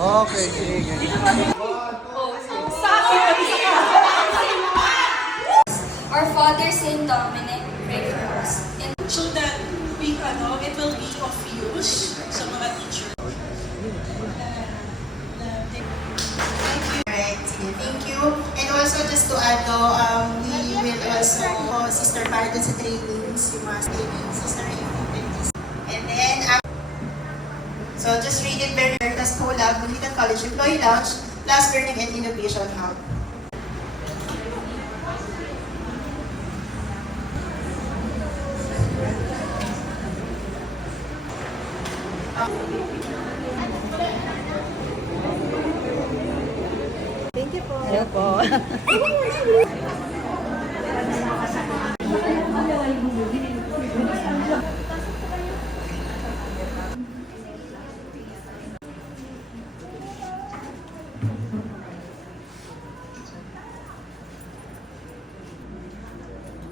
Okay, sige. Our Father, Saint Dominic, pray for us. So that it will be of use sa mga teacher. Alright, sige, thank you. And also, just to add, we will also, Sister para dun sa trainings, yung mga trainings, Sister Raymond. And then, so just read it very well. Tas TOLAB, Militan College Employee Lounge, plus Learning and Innovation Hub. Thank you po. Hello po.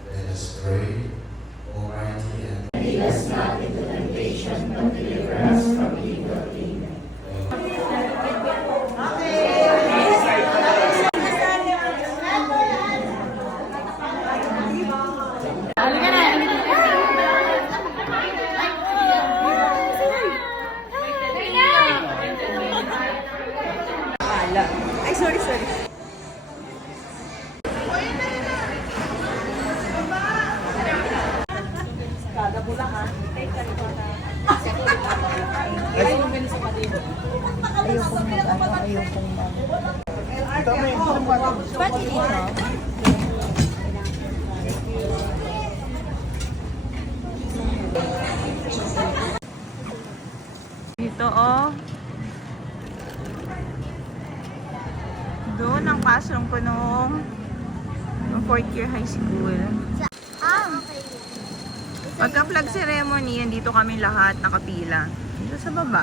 Let us pray, Almighty and Lead us not into temptation, but deliver us from evil. Amen. Ay, sorry. Kada bulang ha. Ayokong Ba't hindi no? Dito oh. Doon ang classroom ko nung 4th year high school. Pagka-flag ceremony, yan dito kami lahat nakapila. Dito sa baba.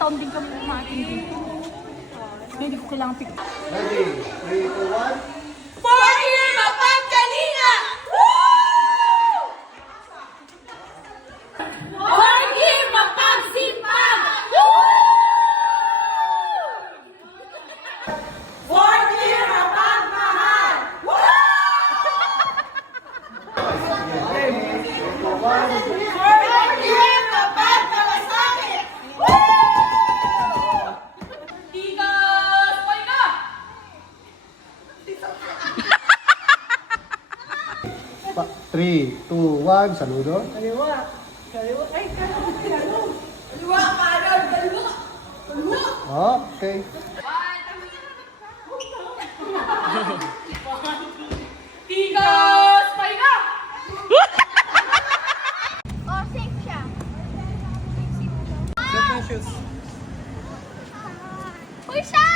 Taon din kami umating dito. Hindi ko kailangan pick. Ready? 3, 2, 1. Pa 3, 2, 1, saludo. Kaliwa. Ay, kaliwa, kanan, kaliwa. Okay. Tigos, pahinga! Oh, safe siya. Get my shoes. Uy, siya!